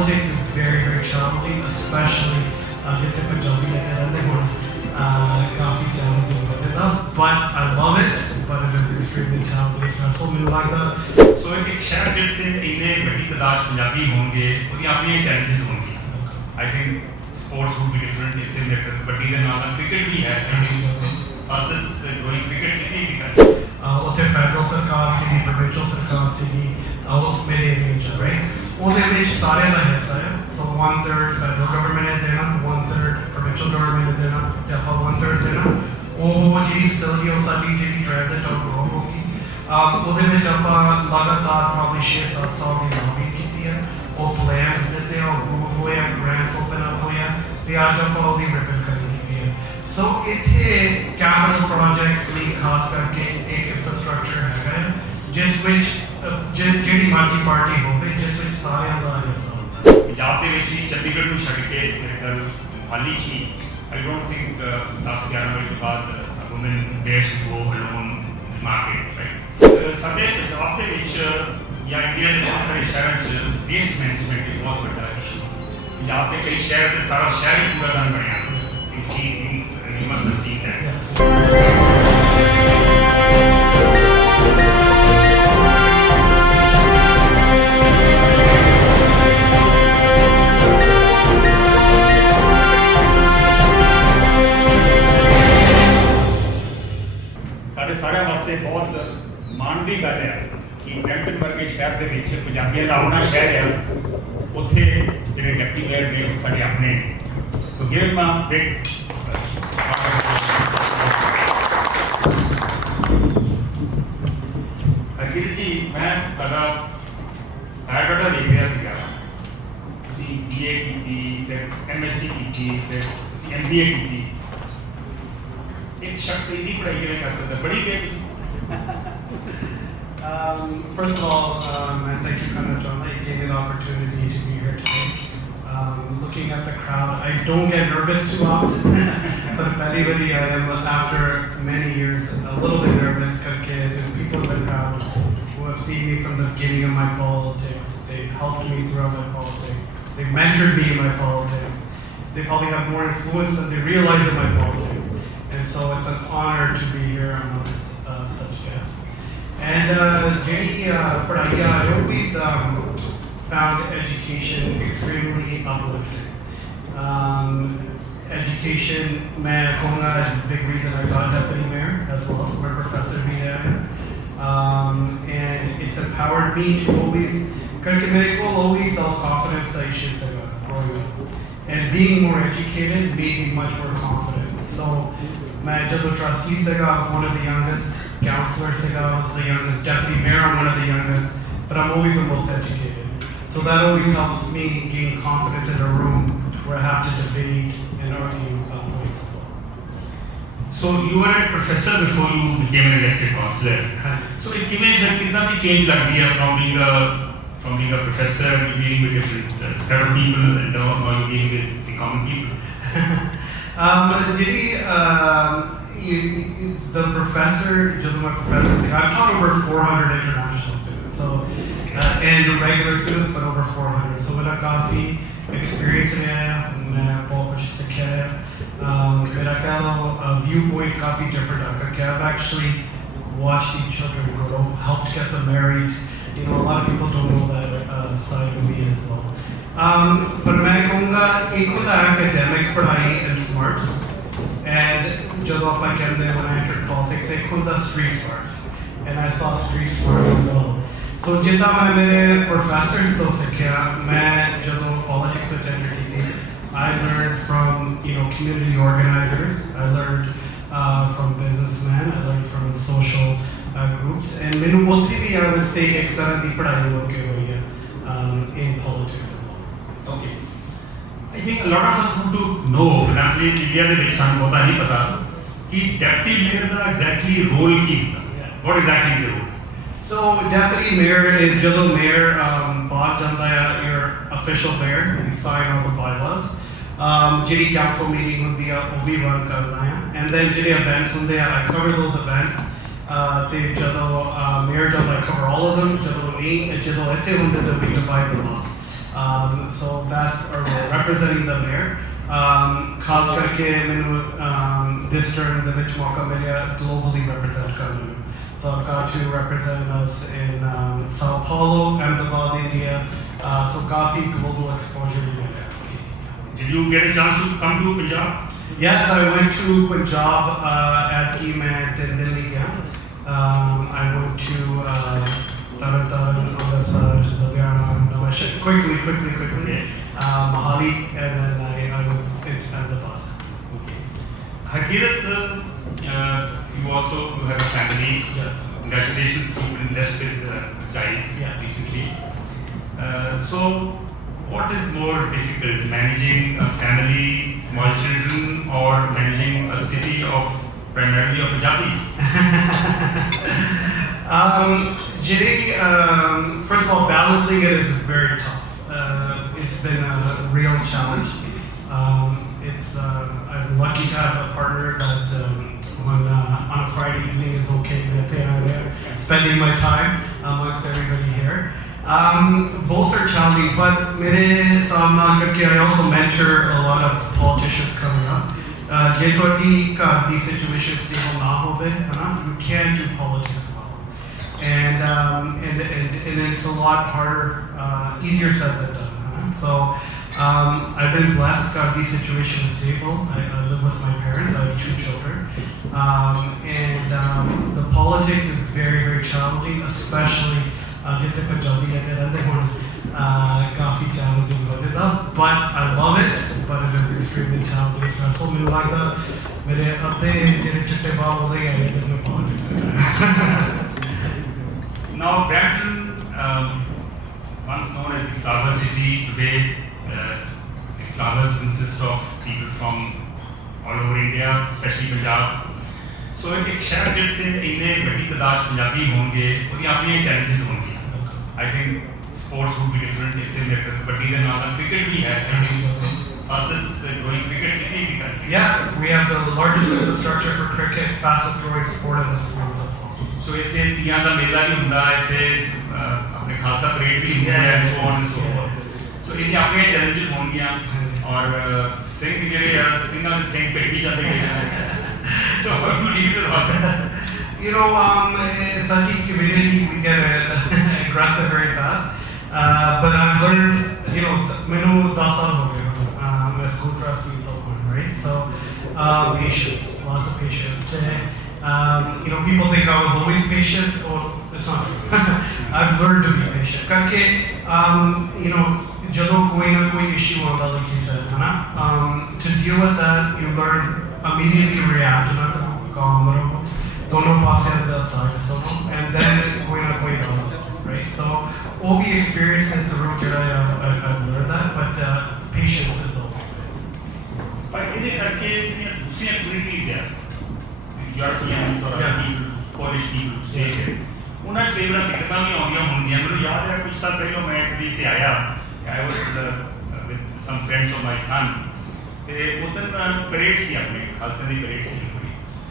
politics is very, very challenging, especially जितने पंजाबी लेके रहते हैं काफ़ी challenging होता है. But I love it, but it is extremely challenging, stressful. मुझे लगता है. So एक शहर जितने इन्हें बड़ी तादाद पंजाबी होंगे, उन्हें अपनी challenges होंगी. I think sports would be different if they different, but even now cricket भी है. Fastest growing cricket city भी है. ਉੱਥੇ ਫੈਡਰਲ ਸਰਕਾਰ ਸੀਗੀ, ਪ੍ਰੋਵਿੰਸ਼ੀਅਲ ਸਰਕਾਰ ਸੀਗੀ, ਉਸ ਮੇਰੇ ਏਰੀਆ right? ਉਹਦੇ ਵਿੱਚ ਸਾਰਿਆਂ ਦਾ ਹਿੱਸਾ ਹੈ. So 1/3 federal government ਨੇ ਦੇਣਾ, 1/3 provincial government ਨੇ ਦੇਣਾ, ਤੇ ਆਪਾਂ 1/3 ਦੇਣਾ. ਉਹ ਜਿਹੜੀ facility ਉਹ ਸਾਡੀ ਜਿਹੜੀ transit ਉਹ grow ਹੋਗੀ. ਉਹਦੇ ਵਿੱਚ ਆਪਾਂ ਲਗਾਤਾਰ probably 6-7 ਸਾਲ ਦੀ lobbying ਕੀਤੀ ਹੈ. ਉਹ plans ਦਿੱਤੇ ਆ, ਉਹ move ਹੋਏ ਆ, grants open up ਹੋਏ ਆ, ਤੇ ਅੱਜ ਆਪਾਂ ਉਹਦੀ ribbon cutting ਕੀਤੀ ਹੈ. So ਇੱਥੇ capital projects ਲਈ ਖਾਸ ਕਰਕੇ ਇੱਕ infrastructure ਹੈਗਾ ਹੈ ਜਿਸ ਵਿੱਚ ਜਿਹੜੀ ਮਲਟੀ ਪਾਰਟੀ ਹੋਵੇ, ਜਿਸ ਵਿੱਚ ਸਾਰਿਆਂ ਦਾ ਹਿੱਸਾ ਹੁੰਦਾ ਹੈ. ਪੰਜਾਬ ਦੇ ਵਿੱਚ ਹੀ ਚੰਡੀਗੜ੍ਹ ਨੂੰ ਛੱਡ ਕੇ ਹਾਲੀ ਹੀ I don't think 10-11 ਵਜੇ ਤੋਂ ਬਾਅਦ women dares to go alone in the market, right? ਸਾਡੇ ਪੰਜਾਬ ਦੇ ਵਿੱਚ ਜਾਂ ਇੰਡੀਆ ਦੇ ਬਹੁਤ ਸਾਰੇ ਸ਼ਹਿਰਾਂ 'ਚ waste management ਇੱਕ ਬਹੁਤ ਵੱਡਾ ਇਸ਼ੂ. ਪੰਜਾਬ ਦੇ ਕਈ ਸ਼ਹਿਰ ਤੇ ਸਾਰਾ ਸ਼ਹਿਰ ਹੀ ਕੂੜਾਦਾਨ ਬਣਿਆ. You must have seen that. ਸਾਡੇ ਸਾਰਿਆਂ ਵਾਸਤੇ ਬਹੁਤ ਮਾਣ ਦੀ ਗੱਲ ਹੈ ਕਿ ਬ੍ਰੈਂਪਟਨ ਵਰਗੇ ਸ਼ਹਿਰ ਦੇ ਵਿੱਚ ਪੰਜਾਬੀਆਂ ਦਾ ਆਪਣਾ ਸ਼ਹਿਰ ਹੈ. ਉੱਥੇ ਜਿਹੜੇ ਡਿਪਟੀ ਮੇਅਰ ਨੇ ਉਹ ਸਾਡੇ ਆਪਣੇ ਨੇ. So give him a big Gill ji, ਮੈਂ ਤੁਹਾਡਾ ਬਾਇਓਡਾਟਾ ਦੇਖ ਰਿਹਾ ਸੀਗਾ. ਤੁਸੀਂ BA ਕੀਤੀ, ਫਿਰ MSc ਕੀਤੀ, ਫਿਰ ਤੁਸੀਂ MBA ਕੀਤੀ. ਇੱਕ ਸ਼ਖਸ ਇੰਨੀ ਪੜ੍ਹਾਈ ਕਿਵੇਂ ਕਰ ਸਕਦਾ? ਬੜੀ ਗਏ ਤੁਸੀਂ. First of all, I thank you, John, that you gave me the opportunity to be here today. Looking at the crowd, I don't get nervous too often, but anybody I am after many years a little bit nervous because there's people in the crowd who have seen me from the beginning of my politics. They've helped me throughout my politics. They've mentored me in my politics. They probably have more influence than they realize in my politics. And so it's an honor to be here amongst such guests. And I always found education extremely uplifting. Education, is a big reason I got deputy mayor as well. My professor being and it's empowered me to always self-confidence growing up. And being more educated made me much more confident. So my trustee I was one of the youngest, counselor I was the youngest, deputy mayor I'm one of the youngest, but I'm always the most educated. So that always helps me gain confidence in a room where I have to debate and argue about points of law. So you were a professor before you became an elected councillor. So it gives a change like from being a professor, dealing with different set of people, and now you're dealing with the common people. The professor, my professor, I've taught over 400 international students, so and regular students, but over 400. So with a coffee experience in it, viewpoint coffee different. I've actually watched these children grow, helped get them married. You know, a lot of people don't know that side of me as well. But मैं कहूँगा एक होता है academic पढ़ाई and smarts, and जब आप कहते हैं when I entered politics एक होता street smarts, and I saw street smarts as well. So जितना मैं मेरे professors तो सीखा, मैं जब politics में enter की थी, I learned from community organizers, I learned from businessmen, I learned from social groups, and मैंने बोलती भी I would say एक तरह की पढ़ाई होके हुई है in politics. Okay. I think a lot of us want to know, for example, in India the which ਸਾਨੂੰ ਪਤਾ ਨਹੀਂ ਪਤਾ ਕਿ deputy mayor ਦਾ exactly role ਕੀ ਹੁੰਦਾ. What exactly is the role? So deputy mayor is ਜਦੋਂ mayor ਬਾਹਰ ਜਾਂਦਾ ਹੈ, your official mayor, you sign all the bylaws. ਜਿਹੜੀ council meeting ਹੁੰਦੀ ਆ ਉਹ ਵੀ run ਕਰਦਾ ਹੈ, and then ਜਿਹੜੇ events ਹੁੰਦੇ ਆ I cover those events. ਤੇ ਜਦੋਂ mayor ਜਾਂਦਾ I cover all of them. ਜਦੋਂ ਇੱਥੇ ਹੁੰਦੇ ਤਾਂ we divide them up. So that's our role, representing the mayor. खास करके मैंने this term the which मौका मिला globally represent करने में. So I've got to represent us in Sao Paulo, Ahmedabad, India. So काफी global exposure मिला. Did you get a chance to come to Punjab? Yes, I went to Punjab at Emet and then again. I went to Taratan, Amritsar, Ludhiana, Nawashah, quickly. Mahali, and then I was in Ahmedabad. Okay. Harkirat, you also have a family. Yes. Congratulations, you've been blessed with a child recently. So, what is more difficult, managing a family, small children, or managing a city of primarily of Punjabis? First of all, balancing it is very tough. It's been a real challenge. I'm lucky to have a partner that when on a Friday evening is okay with spending my time amongst everybody here. Both are challenging, but I also mentor a lot of politicians coming up. The situation you can't do politics well, and it's a lot harder, easier said than done. So I've been blessed. The situation is stable. I live with my parents. I have 2 children, and the politics is very, very challenging, especially. जितने पंजाबी रहते हैं काफ़ी challenging होते था, but I love it, but it is extremely challenging, stressful. मुझे लगता मेरे अद्धे जितने चिट्टे बाल होते हैं ये तो मैं politics Now Brampton, once known as the flower city, today the flowers consist of people from all over India, especially Punjab. So एक शहर जितने इन्हें बड़ी तादाद पंजाबी होंगे, उन्हें अपने challenges होंगे. I think sports would be different if they were, but even on cricket we have fastest growing cricket city in the country. Yeah, we have the largest infrastructure for cricket, fastest growing sport in the schools as well. So इतने तियां दा मेला भी हुंदा है, इतने अपने Khalsa parade भी हुंदा है, so on and so forth. So इन्हें अपने challenges होंगे और सिंह जेडे यार सिंघां दे सिंह पिट भी जाते हैं. So what do you do about that? You know, Sanji community, we get aggressive very fast. But I've learned, you know, menu 10 saal ho gaye, मैं school trustee तो हूँ, right? So patience, lots of patience. You know, people think I was always patient, or it's not true. I've learned to be patient. Because, you know, जब कोई ना कोई issue आता, like you said, है ना? To deal with that, you learn immediately react, ना करो calm रहो. दोनों पासे अंदर सारे सुनो, and then कोई ना कोई डालो, right? So all the experiences through I've learned that, but patience is the one. पर इन्हें करके ये दूसरी activities हैं, Europeans और people, Polish people, stay here. उन्हें स्टेबल दिक्कतां भी आउंदियां होंदियां. मुझे याद है कुछ साल पहले मैं कभी थे आया, I was with some friends of my son. ते उधर parade सी अपने खालसा दी parade C.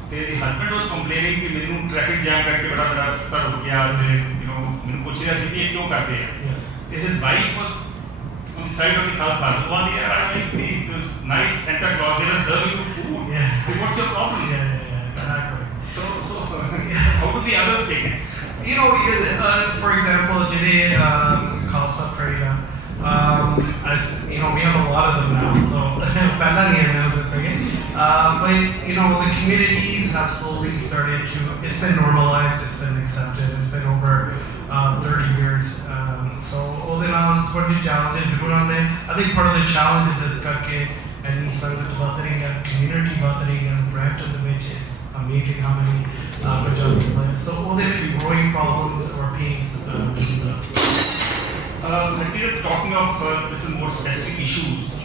The husband was complaining कि मेनू traffic jam करके बड़ा रास्ता रुक गया, you know, मेनू पूछ रहा सी कि ये क्यों करते हैं? His wife was on the side of the Khalsa. So one day, it was nice Santa Claus. They were serving you food. So what's your problem? Exactly. So how do the others take it? You know, for example, today Khalsa Parade. You know, we have a lot of them now. So but you know, the communities have slowly started to. It's been normalized. It's been accepted. It's been over 30 years. So all in all, what the challenges I think part of the challenge is that any community Brampton, which is amazing how many Punjabis live. So all they have growing problems or pains. Talking of little more specific issues,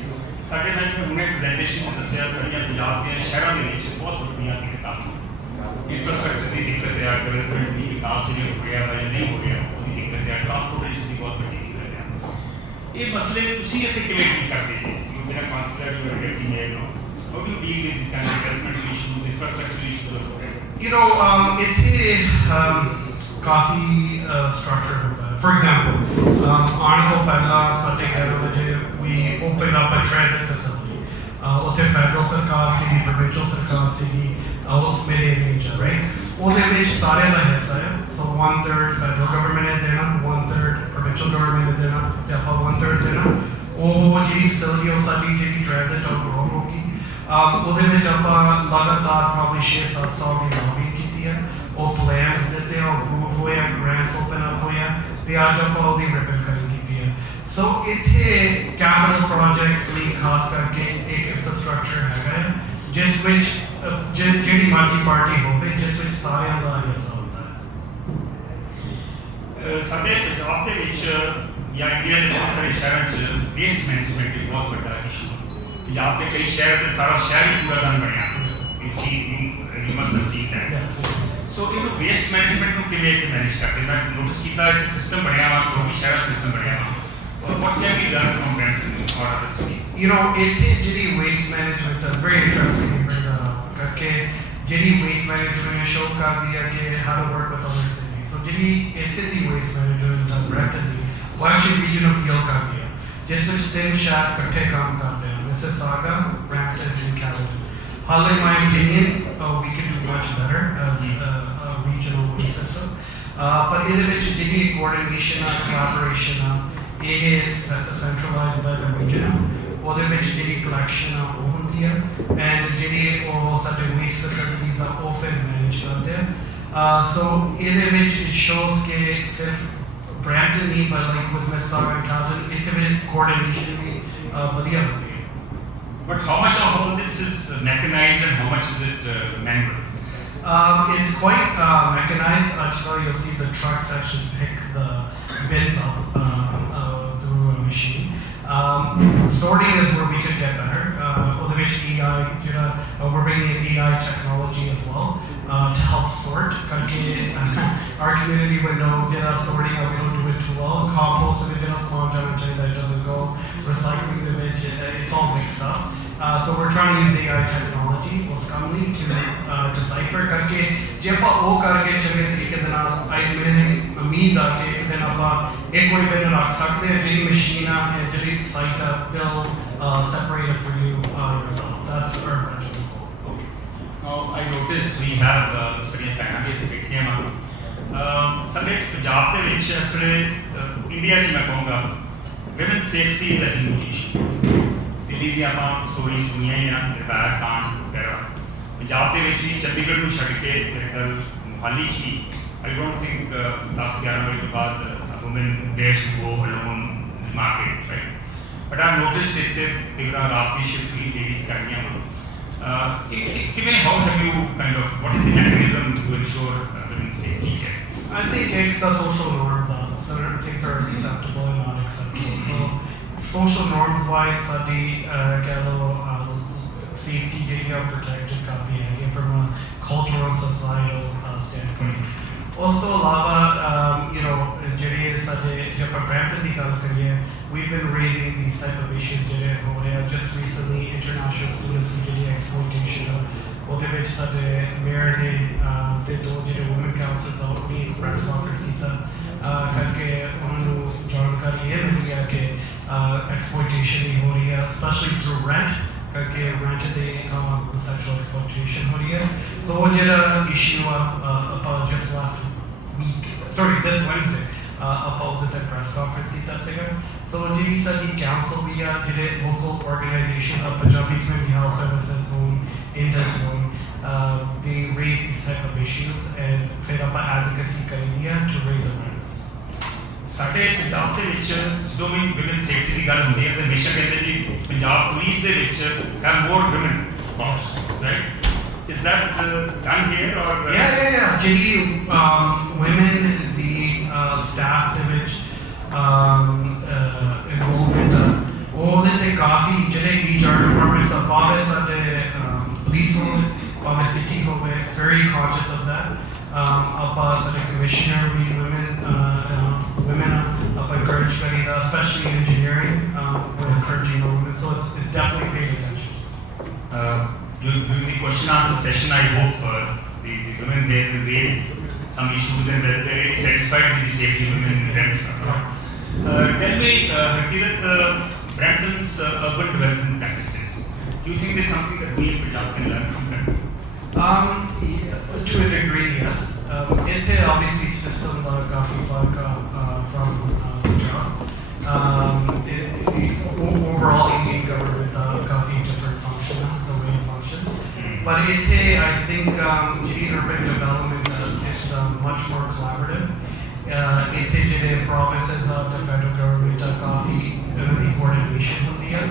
ਸਾਡੇ ਨਾਲ ਹੁਣੇ presentation ਵਿੱਚ ਦੱਸਿਆ ਸਾਰੀਆਂ ਪੰਜਾਬ ਦੀਆਂ ਸ਼ਹਿਰਾਂ ਦੇ ਵਿੱਚ ਬਹੁਤ ਵੱਡੀਆਂ ਦਿੱਕਤਾਂ ਇੰਫਰਾਸਟ੍ਰਕਚਰ ਦੀ ਦਿੱਕਤ ਹੈ, ਡਿਵੈਲਪਮੈਂਟ ਦੀ ਵਿਕਾਸ ਜਿਹੜੀ ਹੋ ਰਿਹਾ ਜਾਂ ਨਹੀਂ ਹੋ ਰਿਹਾ ਉਹਦੀ ਦਿੱਕਤ ਹੈ, ਟਰਾਂਸਪੋਰਟੇਸ਼ਨ ਦੀ ਬਹੁਤ ਵੱਡੀ ਦਿੱਕਤ ਹੈ. ਇਹ ਮਸਲੇ ਤੁਸੀਂ ਇੱਥੇ ਕਿਵੇਂ ਡੀਲ ਕਰਦੇ ਹੋ? ਮੇਰਾ ਕਾਉਂਸਲਰ ਜੋ ਹੈ ਟੀਮ ਨੂੰ how do you deal with these kind of developmental issues, infrastructure issues? You know, it's काफ़ी structured होता है. For example, आने तो पहला साटे कह रहे थे opened up a transit facility. Utte federal sarkar sigi, provincial sarkar sigi, us mere area, right? ਉਹਦੇ ਵਿੱਚ ਸਾਰਿਆਂ ਦਾ ਹਿੱਸਾ ਹੈ, so 1/3 federal government ਨੇ ਦੇਣਾ, 1/3 provincial government ਨੇ ਦੇਣਾ, ਤੇ ਆਪਾਂ 1/3 ਦੇਣਾ। ਉਹ ਜਿਹੜੀ ਫੈਸਿਲਿਟੀ ਉਹ ਸਾਡੀ ਜਿਹੜੀ ਟ੍ਰਾਂਜ਼ਿਟ ਉਹ ਗਰੋ ਹੋਗੀ। ਉਹਦੇ ਵਿੱਚ ਆਪਾਂ ਲਗਾਤਾਰ probably 6-7 ਸਾਲ ਦੀ ਲੌਬਿੰਗ ਕੀਤੀ ਹੈ, ਉਹ ਪਲਾਨਸ ਦਿੱਤੇ ਆ, ਉਹ ਅਪਰੂਵ ਹੋਏ ਆ, ਗ੍ਰਾਂਟਸ ਓਪਨ ਅਪ ਹੋਏ ਆ, ਤੇ ਅੱਜ ਆਪਾਂ ਉਹਦੀ ਰਿਪਨ ਕਰਿੰਗ ਕੀਤੀ ਹੈ। ਸੋ ਇੱਥੇ ਕੈਪੀਟਲ ਪ੍ਰੋਜੈਕਟਸ ਲਈ ਖਾਸ ਕਰਕੇ ਇੱਕ ਇਨਫਰਾਸਟ੍ਰਕਚਰ ਹੈਗਾ ਹੈ ਜਿਸ ਵਿੱਚ ਜਿਹੜੀ ਮਰਜ਼ੀ ਪਾਰਟੀ ਹੋਵੇ, ਜਿਸ ਵਿੱਚ ਸਾਰਿਆਂ ਦਾ ਹਿੱਸਾ ਹੁੰਦਾ ਹੈ। ਸਾਡੇ ਪੰਜਾਬ ਦੇ ਵਿੱਚ ਜਾਂ ਇੰਡੀਆ ਦੇ ਬਹੁਤ ਸਾਰੇ ਸ਼ਹਿਰਾਂ 'ਚ ਵੇਸਟ ਮੈਨੇਜਮੈਂਟ ਇੱਕ ਬਹੁਤ ਵੱਡਾ ਇਸ਼ੂ ਹੈ। ਪੰਜਾਬ ਦੇ ਕਈ ਸ਼ਹਿਰ ਤੇ ਸਾਰਾ ਸ਼ਹਿਰ ਹੀ ਕੂੜਾਦਾਨ ਬਣਿਆ you must have seen that. So ਇਹਨੂੰ ਵੇਸਟ ਮੈਨੇਜਮੈਂਟ ਨੂੰ ਕਿਵੇਂ ਮੈਨੇਜ ਕਰਦੇ? ਮੈਂ ਨੋਟਿਸ ਕੀਤਾ ਇੱਕ ਸਿਸਟਮ ਬਣਿਆ ਵਾ, ਕੋਈ ਵੀ ਸ਼ਹਿਰ ਸਿਸਟਮ ਬਣਿਆ ਵਾ। What can be done from Brampton or other cities? You know, ਇੱਥੇ ਜਿਹੜੀ waste management is very interesting you bring that up, ਕਰਕੇ ਜਿਹੜੀ waste management show ਕਰਦੀ ਹੈ ਕਿ how to work with other cities. So ਜਿਹੜੀ ਇੱਥੇ ਦੀ waste management ਹੈ Brampton ਦੀ, ਉਹ actually region appeal ਕਰਦੀ ਹੈ, ਜਿਸ ਵਿੱਚ 3 ਸ਼ਹਿਰ ਇਕੱਠੇ ਕੰਮ ਕਰਦੇ ਹਨ, Mississauga, Brampton and Caledon. In my opinion, we can do much better as a regional waste system. But ਇਹਦੇ ਵਿੱਚ ਜਿਹੜੀ coordination ਹੈ, collaboration ਹੈ, ਇਹ centralized by the region, ਉਹਦੇ ਵਿੱਚ ਜਿਹੜੀ collection ਆ ਉਹ ਹੁੰਦੀ ਹੈ, and ਜਿਹੜੀ ਉਹ ਸਾਡੇ waste facilities ਆ ਉਹ ਫਿਰ manage ਕਰਦੇ ਆ। So ਇਹਦੇ ਵਿੱਚ it shows ਕਿ ਸਿਰਫ Brampton ਨਹੀਂ, but like with Mississauga and Caledon, ਇੱਥੇ ਵੀ coordination ਵੀ ਵਧੀਆ ਹੁੰਦੀ ਹੈ। But how much of all this is mechanized and how much is it manual? It's quite mechanized. Actually, you'll see the trucks actually pick the bins up through a machine. Sorting is where we could get better. With AI, we're bringing in AI technology as well to help sort. Our community would know sorting, we don't do it too well. Compost, that doesn't go. Recycling, it's all mixed up. So we're trying to use AI technology to decipher करके जे ਆਪਾਂ ਉਹ ਕਰਕੇ ਚੰਗੇ ਤਰੀਕੇ ਦੇ ਨਾਲ ਮੈਨੂੰ ਉਮੀਦ ਆ ਕਿ ਇੱਕ ਦਿਨ ਆਪਾਂ ਇੱਕ ਕੋਈ ਬਿਨ ਰੱਖ ਸਕਦੇ ਹਾਂ ਜਿਹੜੀ ਮਸ਼ੀਨ ਆ ਜਿਹੜੀ ਸਾਈਟ ਆ they'll separate it for you yourself. That's our eventual goal. Okay. Now I noticed we have ਸਾਡੀਆਂ ਭੈਣਾਂ ਵੀ ਇੱਥੇ ਬੈਠੀਆਂ ਵਾ। ਸਾਡੇ ਪੰਜਾਬ ਦੇ ਵਿੱਚ ਇਸ ਵੇਲੇ ਇੰਡੀਆ 'ਚ ਮੈਂ ਕਹੂੰਗਾ women safety is a huge issue. Delhi ਦੀ ਆਪਾਂ ਸਟੋਰੀ ਸੁਣੀਆਂ ਹੀ ਆ, ਰਿਟਾਇਰ ਕਾਂਡ ਵਗੈਰਾ। ਪੰਜਾਬ ਦੇ ਵਿੱਚ ਵੀ ਚੰਡੀਗੜ੍ਹ ਨੂੰ ਛੱਡ ਕੇ ਮੇਰੇ ਖਿਆਲ ਮੁਹਾਲੀ 'ਚ ਹੀ ਆਈ ਡੋਂਟ ਥਿੰਕ 10-11 ਵਜੇ ਤੋਂ ਬਾਅਦ woman dares to go alone market, right? But I notice ਇੱਥੇ ਕਈ ਵਾਰ ਰਾਤ ਦੀ ਸ਼ਿਫਟ ਵੀ ਲੇਡੀਜ਼ ਕਰਦੀਆਂ ਵਾ। ਕਿਵੇਂ how have you kind of what is the mechanism to ensure woman safety ਹੈ? I think the social norms that certain things are acceptable and not acceptable. So social norms wise, study safety data protected काफी है from a cultural and societal standpoint. Also, ਜਿਹੜੇ ਸਾਡੇ ਜੇ ਆਪਾਂ Brampton ਦੀ ਗੱਲ ਕਰੀਏ, we've been raising these type of issues ਜਿਹੜੇ ਹੋ ਰਹੇ ਆ। Just recently, international students ਜਿਹੜੀ exploitation ਉਹਦੇ ਵਿੱਚ ਸਾਡੇ ਮੇਅਰ ਨੇ ਤੇ 2 ਜਿਹੜੇ ਵੂਮਨ ਕਾਉਂਸਲ ਦਾ ਉਹ ਵੀ ਪ੍ਰੈਸ ਕਾਨਫਰੰਸ ਕੀਤਾ ਕਰਕੇ ਉਹਨਾਂ ਨੂੰ ਜਾਣਕਾਰੀ ਇਹ ਮਿਲੀ ਹੈ ਕਿ exploitation ਵੀ ਹੋ ਰਹੀ ਹੈ, especially through rent ਕਰਕੇ rent ਦੇ ਕੰਮ sexual exploitation ਹੋ ਰਹੀ ਹੈ। So ਉਹ ਜਿਹੜਾ issue ਆਪਾਂ just last week, this Wednesday ਆਪਾਂ ਉਹਦੇ ਤੇ press conference ਕੀਤਾ ਸੀਗਾ। So ਜਿਹੜੀ ਸਾਡੀ council ਵੀ ਆ, ਜਿਹੜੇ local organization of Punjabi Community Health Services zone, Indus zone, they raise these type of issues and ਫਿਰ ਆਪਾਂ advocacy ਕਰੀਦੀ ਆ to raise awareness. ਸਾਡੇ ਪੰਜਾਬ ਦੇ ਵਿੱਚ ਜਦੋਂ ਵੀ ਵਿਮਨ ਸੇਫਟੀ ਦੀ ਗੱਲ ਹੁੰਦੀ ਹੈ ਤਾਂ ਹਮੇਸ਼ਾ ਕਹਿੰਦੇ ਜੀ ਪੰਜਾਬ ਪੁਲਿਸ ਦੇ ਵਿੱਚ have more women cops, right? Is that done here or? Yeah. ਜਿਹੜੀ women the staff ਦੇ ਵਿੱਚ enrollment ਉਹਦੇ ਤੇ ਕਾਫੀ ਜਿਹੜੇ HR departments ਆ ਭਾਵੇਂ ਸਾਡੇ police ਹੋਣ ਭਾਵੇਂ city ਹੋਵੇ, very conscious of that. ਆਪਾਂ ਸਾਡੇ commissioner ਵੀ women ਆਪਾਂ encourage ਕਰੀਦਾ, especially in engineering, we're encouraging women, so it's definitely paying attention. During the question answer session, I hope the women there will raise some issues and they're very satisfied with the safety women in Brampton. Tell me, Harkirat, Brampton's urban development practices. Do you think there's something that we in Punjab can learn from them? To a degree, yes. It obviously system काफी फर्क from Punjab. Overall, Indian government काफी different function, the way it functions. But I think urban development is much more collaborative. It provinces the federal government काफी coordination होती है.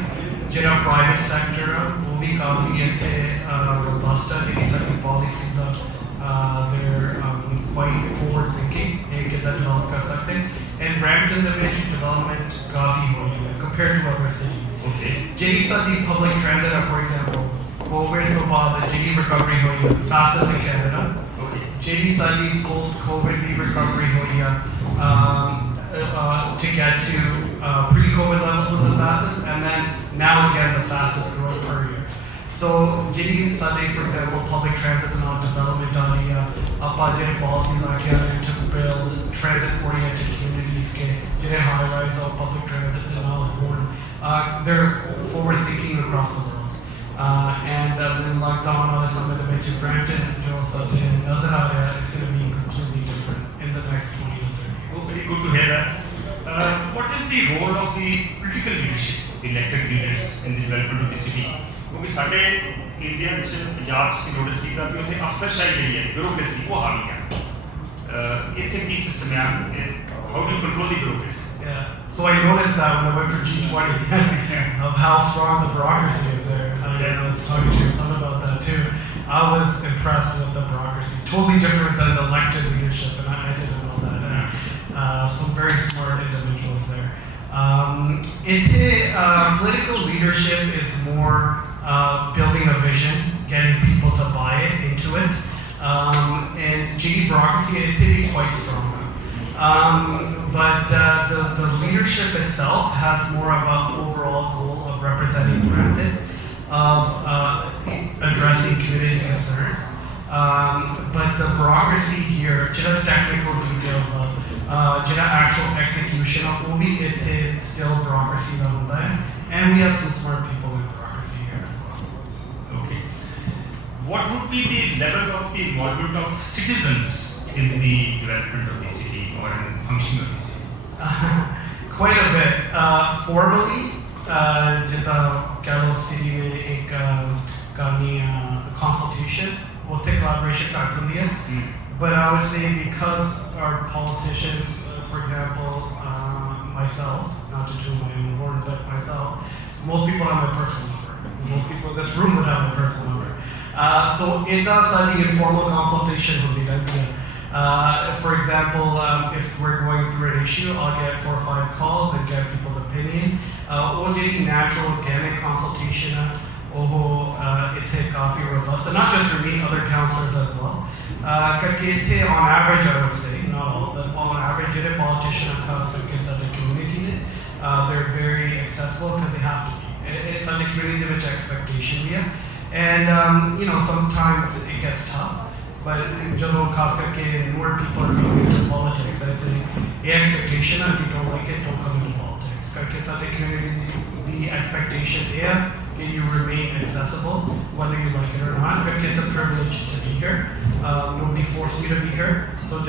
जिहड़ा private sector वो भी काफी robust है. सारी policies they're quite forward thinking. एक develop कर सकते हैं. And Brampton development काफी हो रही है compared to other cities. Okay. जिहड़ी साडी public transit for example, COVID तो बाद जिहड़ी recovery हुई है fastest in Canada. जिहड़ी साडी post COVID की recovery हुई है to get to pre-COVID levels was the fastest, and then now again the fastest growth per year. So, जिहड़ी साडी for example public transit and development आ रही है, ਆਪਾਂ ਜਿਹੜੇ policies ला के आ रहे हैं to build transit-oriented communities के ਜਿਹੜੇ high-rise of public transit and all important, they're forward-thinking across the world. And in lockdown on some of the to Brampton, it's going to be completely different in the next 20 to 30 years. Oh, very good to hear that. What is the role of the political leadership, the elected leaders in the development of the city? क्योंकि साढ़े India Punjab से notice किया कि उसे अफसरशाही जी है bureaucracy वो हावी है इतने की सिस्टम है how do you control the bureaucracy? Yeah, so I noticed that when I went for G20 of how strong the bureaucracy is there. I was talking to your son about that too. I was impressed with the bureaucracy, totally different than the elected leadership, and I didn't know that. Some very smart individuals there. Political leadership is more building a vision, getting people to buy into it, and GD bureaucracy it can be quite strong. But the leadership itself has more of an overall goal of representing Brampton, of addressing community concerns. But the bureaucracy here, just technical details of just actual execution of movie, it is still bureaucracy level, and we have some smart people in bureaucracy here as well. Okay. What would be the level of the involvement of citizens in the development of the city or in the functioning of the city? Quite a bit. Formally, जितना क्या लो city में एक करनी consultation, वो थे collaboration कर लिया. But I would say because our politicians, for example, myself, not to toot my own horn, but myself, most people have my personal number. Most people in this room would have my personal number. So it does any informal consultation would be done. For example, if we're going through an issue, I'll get 4 or 5 calls and get people's opinion. Or getting natural organic consultation, it take coffee robust, and not just for me, other counselors as well. On average, I would say, not all, but on average, a politician across the community, they're very accessible because they have to be. It's on the community which expectation, and sometimes it gets tough. But ਜਦੋਂ ਖਾਸ ਕਰਕੇ newer people are coming into politics, I say, expectation, if you don't like it, don't come into politics. Because ਸਾਡੇ community, the expectation is that you remain accessible, whether you like it or not. Because it's a privilege to be here. Nobody forced you to be here. So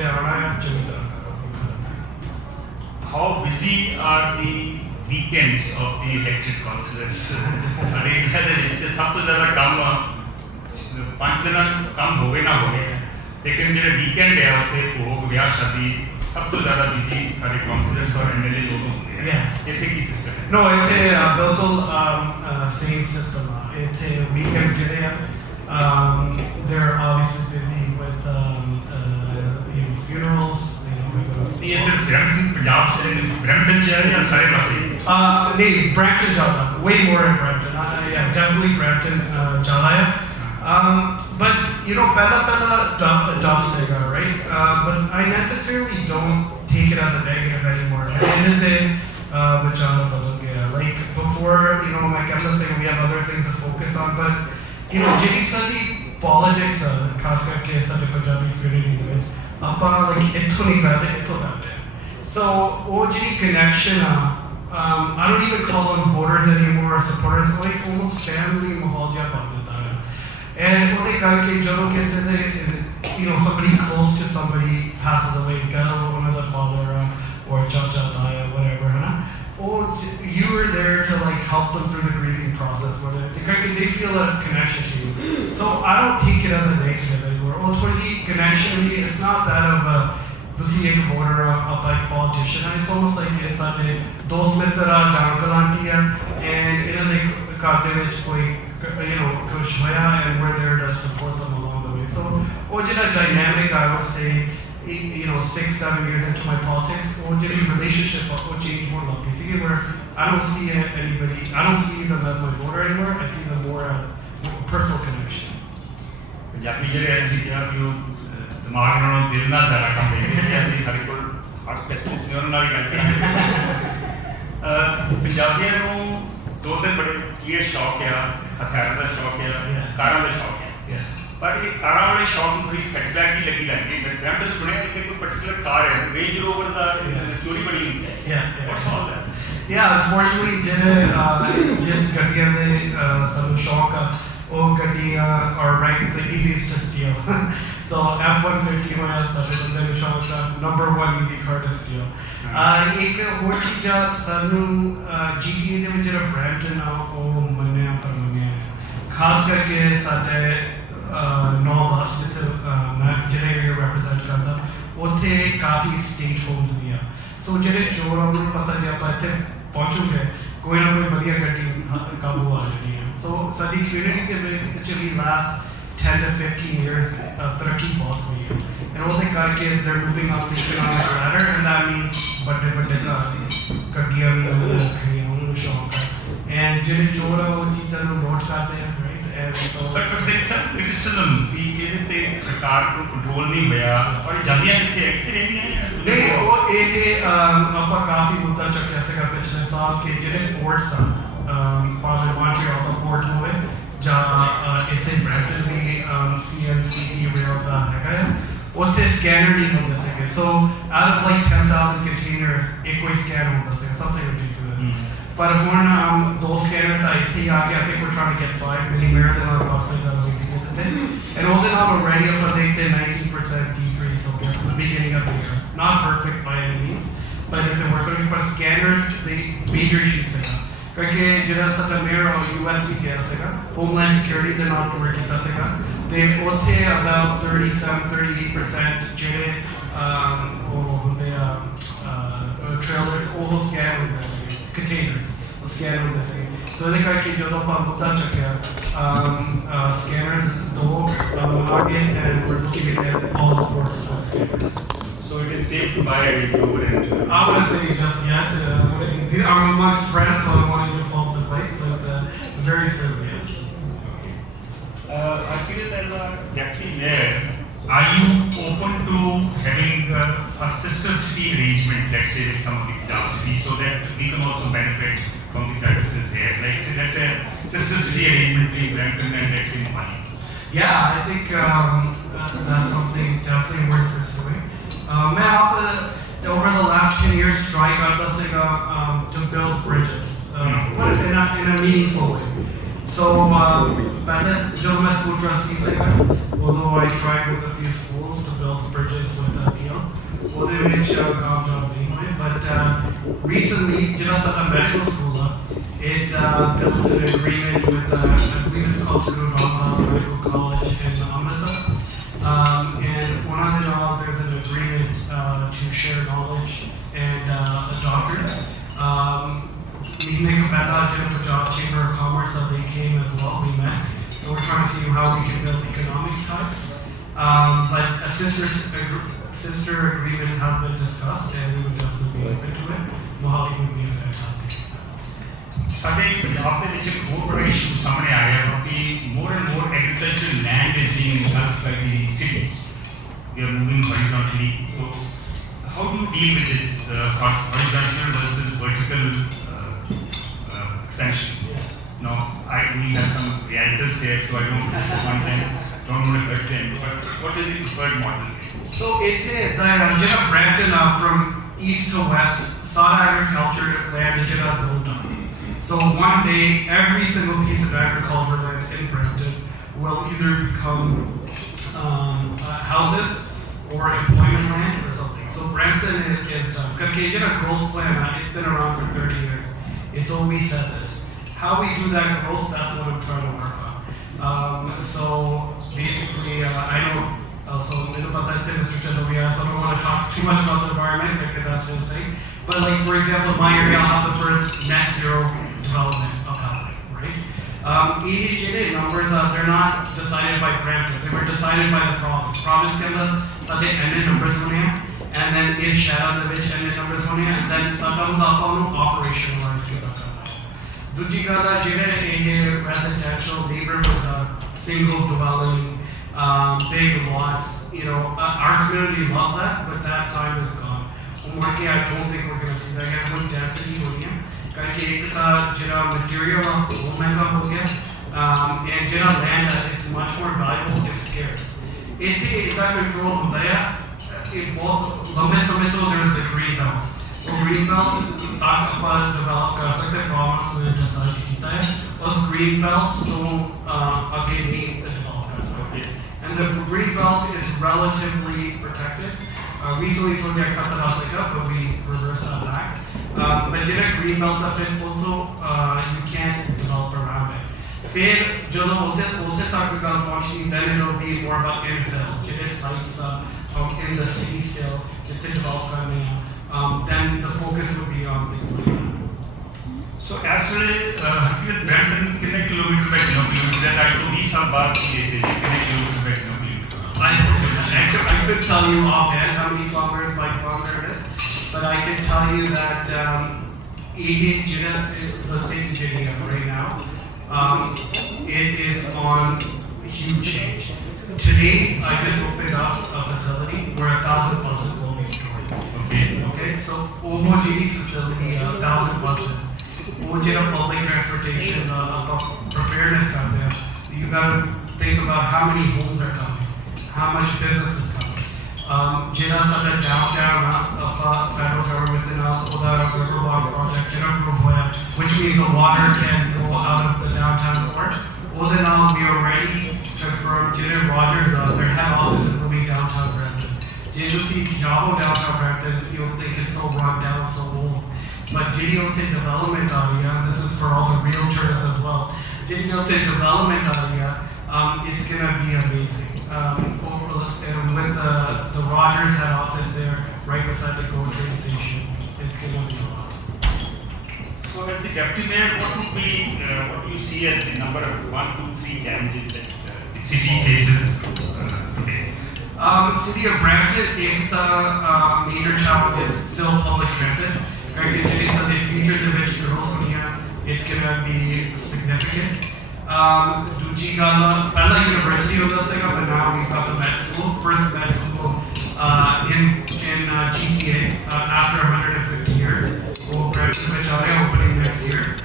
how busy are the weekends of the elected councillors? ਸਾਡੇ India ਦੇ ਵਿੱਚ ਸਭ ਤੋਂ ਜ਼ਿਆਦਾ ਕੰਮ 5 ਦਿਨ ਕੰਮ ਹੋਵੇ ਨਾ ਹੋਵੇ ਲੇਕਿਨ ਜਿਹੜੇ ਵੀਕਐਂਡ ਹੈ ਉੱਥੇ ਭੋਗ ਵਿਆਹ ਸ਼ਾਦੀ ਸਭ ਤੋਂ ਜ਼ਿਆਦਾ ਬਿਜ਼ੀ ਸਾਡੇ ਕਾਉਂਸਲਰਸ ਔਰ ਐਮਐਲਏ ਲੋਕ ਹੁੰਦੇ ਆ ਇੱਥੇ ਕੀ ਸਿਸਟਮ ਹੈ No, ਇੱਥੇ ਬਿਲਕੁਲ same system ਇੱਥੇ ਵੀਕਐਂਡ ਜਿਹੜੇ ਆ they're obviously busy with funerals. ये सिर्फ पंजाब से ब्रैम्पटन ਚ ਹੈ ਜਾਂ ਸਾਰੇ ਪਾਸੇ नहीं, Brampton ज़्यादा, way more in Brampton. Yeah, definitely Brampton ज़्यादा है. But pehla duff sega, right? But I necessarily don't take it as a negative anymore. Like before, my campus saying we have other things to focus on, but ਜਿਹੜੀ ਸਾਡੀ politics ਖਾਸ ਕਰਕੇ ਸਾਡੇ Punjabi community ਦੇ ਵਿੱਚ ਆਪਾਂ like ਇੱਥੋਂ ਨਹੀਂ ਕਰਦੇ ਇੱਥੋਂ ਕਰਦੇ So ਉਹ ਜਿਹੜੀ connection I don't even call them voters anymore. our supporters, like almost family mahal ja ban janda hai. And ਉਹਦੇ ਕਰਕੇ ਜਦੋਂ ਕਿਸੇ ਦੇ somebody close to somebody passes away, another father or chacha daya, whatever, you were there to like help them through the grieving process. They feel a connection to you. So I don't take it as a negative anymore. Connection, it's not that of a voter, a politician. It's almost like it's a dos mitra jankal auntie, and they got damage kuch hoya, and we're there to support them along the way. So dynamic, I would say, 6-7 years into my politics, relationship change more like where I don't see anybody, I don't see them as my voter anymore. I see them more as personal connection. Punjabi ਜਿਹੜੇ ਅਸੀਂ ਕਿਹਾ ਵੀ ਉਹ ਦਿਮਾਗ ਨਾਲੋਂ ਦਿਲ ਨਾਲ ਜ਼ਿਆਦਾ ਕੰਮ ਕਰਦੇ ਕਿ ਅਸੀਂ ਸਾਡੇ ਕੋਲ ਹਾਰਟ ਸਪੈਸ਼ਲਿਸਟ ਨੇ ਉਹਨਾਂ ਨਾਲ ਹੀ ਗੱਲ ਕਰਾਂਗੇ। ਪੰਜਾਬੀਆਂ ਨੂੰ ਦੋ ਤਿੰਨ ਬੜੇ ਕਲੀਅਰ ਸ਼ੌਕ ਆ, ਹਥਿਆਰਾਂ ਦਾ ਸ਼ੌਕ ਆ, ਕਾਰਾਂ ਦਾ ਸ਼ੌਕ ਆ। ਪਰ ਇਹ ਕਾਰਾਂ ਵਾਲੇ ਸ਼ੌਕ ਨੂੰ ਥੋੜੀ ਸੈਟਬੈਕ ਹੀ ਲੱਗੀ ਲੱਗਦੀ ਹੈ। ਬ੍ਰੈਂਪਟਨ ਸੁਣਿਆ ਕਿ ਕੋਈ ਪਰਟੀਕੂਲਰ ਕਾਰ ਹੈ, ਰੇਂਜ ਰੋਵਰ ਦਾ ਚੋਰੀ ਬੜੀ ਹੁੰਦੀ ਹੈ। What's all that? Yeah, unfortunately, जिस गड्डियां दे सानू शौक ਉਹ ਗੱਡੀਆਂ are ranked the easiest to steal. So F-150 ਹੋਇਆ ਸਾਡੇ ਬੰਦੇ ਨੂੰ ਸ਼ੌਕ ਦਾ number 1 easy car to steal. ਇੱਕ ਹੋਰ ਚੀਜ਼ ਸਾਨੂੰ GTA ਦੇ ਵਿੱਚ ਜਿਹੜਾ Brampton ਆ ਉਹ ਮੰਨਿਆ ਪਰਮੰਨਿਆ ਹੈ, ਖਾਸ ਕਰਕੇ ਸਾਡੇ 9-10 ਜਿੱਥੇ ਮੈਂ ਜਿਹੜੇ ਏਰੀਆ ਰਿਪਰੈਜ਼ੈਂਟ ਕਰਦਾ ਉੱਥੇ ਕਾਫੀ ਸਟੇਟ ਹੋਮਸ ਵੀ ਆ। ਸੋ ਜਿਹੜੇ ਚੋਰ ਉਹਨਾਂ ਨੂੰ ਪਤਾ ਜੇ ਆਪਾਂ ਇੱਥੇ ਪਹੁੰਚੂਗੇ ਕੋਈ ਨਾ ਕੋਈ ਵਧੀਆ ਗੱਡੀ ਕਾਬੂ ਆ ਜਾਣੀ ਹੈ। ਸੋ ਸਾਡੀ ਕਮਿਊਨਿਟੀ ਦੇ ਵਿੱਚ ਵੀ ਲਾਸਟ 10 to 15 years ਤਰੱਕੀ ਬਹੁਤ ਹੋਈ ਹੈ, and ਉਹਦੇ ਕਰਕੇ they're moving up the economic ladder, and that means ਵੱਡੇ ਗੱਡੀਆਂ ਵੀ ਉਹਨਾਂ ਨੂੰ ਸ਼ੌਕ ਹੈ, and ਜਿਹੜੇ ਚੋਰ ਆ ਉਹ ਚੀਜ਼ਾਂ ਨੂੰ ਨੋਟ ਕਰਦੇ ਆ, right? And so but there's some criticism ਵੀ ਇਹਦੇ ਤੇ ਸਰਕਾਰ ਨੂੰ ਕੰਟਰੋਲ ਨਹੀਂ ਹੋਇਆ ਔਰ ਜਾਂਦੀਆਂ ਕਿੱਥੇ ਰਹਿੰਦੀਆਂ ਨਹੀਂ ਉਹ ਇਹ ਆਪਾਂ ਕਾਫੀ ਮੁੱਦਾ ਚੱਕਿਆ ਸੀਗਾ ਪਿਛਲੇ ਸਾਲ ਕਿ ਜਿਹੜੇ ਪੋਰਟਸ ਆ ਭਾਵੇਂ ਮੌਂਟਰੀਅਲ ਦਾ ਪੋਰਟ ਹੋਵੇ ਜਾਂ ਇੱਥੇ ਬ੍ਰੈਂਪਟਨ ਦੀ CNCE ਰੇਲ ਦਾ ਹੈਗਾ ਉੱਥੇ ਸਕੈਨਰ ਨਹੀਂ ਹੁੰਦੇ ਸੀਗੇ। So out of like 10,000 containers ਇੱਕੋ ਹੀ ਸਕੈਨ ਹੁੰਦਾ ਸੀਗਾ, something ridiculous. ਪਰ ਹੁਣ ਦੋ ਸਕੈਨਰ ਤਾਂ ਇੱਥੇ ਹੀ ਆ ਗਿਆ। I think we're trying to get 5 mini mirror ਦੇ ਨਾਲ ਪਾਸੇ ਦਾ ਹੋਈ ਸੀ ਤੇ and ਉਹਦੇ ਨਾਲ already ਆਪਾਂ ਦੇਖਦੇ 19% decrease ਹੋ ਗਿਆ from the beginning of the year. Not perfect by any means, but if they were looking for scanners, they major issues ਸੀਗਾ ਕਿਉਂਕਿ ਜਿਹੜਾ ਸਾਡਾ ਮੇਅਰ US ਵੀ ਗਿਆ ਸੀਗਾ ਹੋਮਲੈਂਡ ਸਿਕਿਉਰਿਟੀ ਦੇ ਨਾਲ ਟੂਰ ਕੀਤਾ ਸੀਗਾ ਤੇ ਉੱਥੇ about 37-38% ਜਿਹੜੇ ਉਹ ਹੁੰਦੇ ਆ trailers ਉਹ ਸਕੈਨ ਹੁੰਦੇ ਸੀ, containers scan ਹੁੰਦੇ ਸੀ। ਸੋ ਇਹਦੇ ਕਰਕੇ ਜਦੋਂ ਆਪਾਂ ਮੁੱਦਾ ਚੱਕਿਆ scanners ਦੋ ਆ ਗਏ and we're looking at all the ports with scanners. So it is safe to buy a Rover and I wouldn't say just yet. I'm amongst friends, so I don't want to give false advice, but very soon, yes. I feel as a deputy mayor, are you open to having a sister city arrangement, let's say, with some of the Punjab cities, so that we can also benefit from the practices there? Like, say, let's say, sister city arrangement between Brampton and, let's say, Mohali. Yeah, I think that's something definitely worth pursuing. Over the last 10 years, try to build bridges, but in a meaningful way. So, although I tried with a few schools to build bridges with Gill, but recently, just at a medical school, it built an agreement with, I believe it's called Guru Ramdas Medical College in Amritsar. And there's an agreement to share knowledge and doctors. Punjab Chamber of Commerce, they came as well, we met. So we're trying to see how we can build economic ties. But a sister agreement has been discussed, and we would definitely be open to it. Mohali would be a fantastic. ਸਾਡੇ ਪੰਜਾਬ ਦੇ ਵਿੱਚ ਇੱਕ ਹੋਰ ਬੜਾ issue ਸਾਹਮਣੇ ਆ ਰਿਹਾ ਹੈ ਕਿ more and more agricultural land is being engulfed by the cities. We are moving horizontally. So how do you deal with this horizontal versus vertical expansion? Now, we have some realtors here, so I don't want to hurt them. But what is the preferred model? So Brampton from east to west, saw agriculture land zoned up. So one day, every single piece of agricultural land in Brampton will either become houses or employment land or something. So Brampton is done. Karkejit, a growth plan, it's been around for 30 years. It's always said this. How we do that growth, that's what I'm trying to work on. So basically, I know also so I don't want to talk too much about the environment because that's one thing. But like for example, my area I'll have the first net zero development of housing, right? EHA numbers, they're not decided by Brampton. They were decided by the province. Province can the ended numbers and then if Shara the which ended numbers and then Saddam operationalize it. Dooji ਗੱਲ ਆ ਜਿਹੜੇ ਇਹ residential neighborhoods single dwelling, big lots, you know, our community loves that, but that time is gone. I don't think we're going to see that again. With density होगी है, करके एक जिला material वो महंगा हो गया, and जिला land is much more valuable and scarce. इतने इसका control होता है, एक बहुत लंबे समय तो there is a green belt. वो green belt ताकि अपन develop कर सकते हैं, province ने decide किया है, उस green belt तो आगे नहीं develop कर सकते. And the green belt is relatively protected. Recently told me I cut that off, but we reverse that back. But in a green belt of it also, you can't develop around it. Then it'll be more about infill. Sites in the city still, then the focus will be on things like that. So actually, with Brampton, कितने kilometre by kilometer that I told you some बात किए थे, कितने kilometre by kilometer. I could tell you offhand how many kilometers by kilometer it is, but I can tell you that the city Gill right now, it is on huge change. Today, I just opened up a facility where 1,000 buses will be stored. Okay, so OMOG facility, 1,000 buses. Public transportation, preparedness out there. You got to think about how many homes are coming. How much business is coming. Jira Sada downtown, federal government in the Riverwalk project, which means the water can go out of the downtown port. We already confirmed Jira Rogers, their head office is moving downtown Brampton. You see Jabo downtown Brampton, you'll think it's so run down, so old. But Jidiote development area, this is for all the realtors as well. Jidiote development area, it's gonna be amazing. With the Rogers head office there, right beside the GO train station, it's going to be a lot. So as the deputy mayor, what do you see as the number of 1, 2, 3 challenges that the city faces today? The city of Brampton, the major challenge is still public transit. The future it's going to be significant. Dooji Gala, Bella University of but now we've got the med school, first med school in GTA after 150 years. We'll opening next year.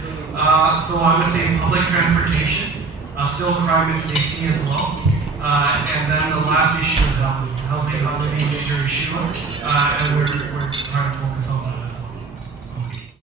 So I would say public transportation, still crime and safety as well. And then the last issue is housing. Housing will be a major issue, and we're trying to focus on that.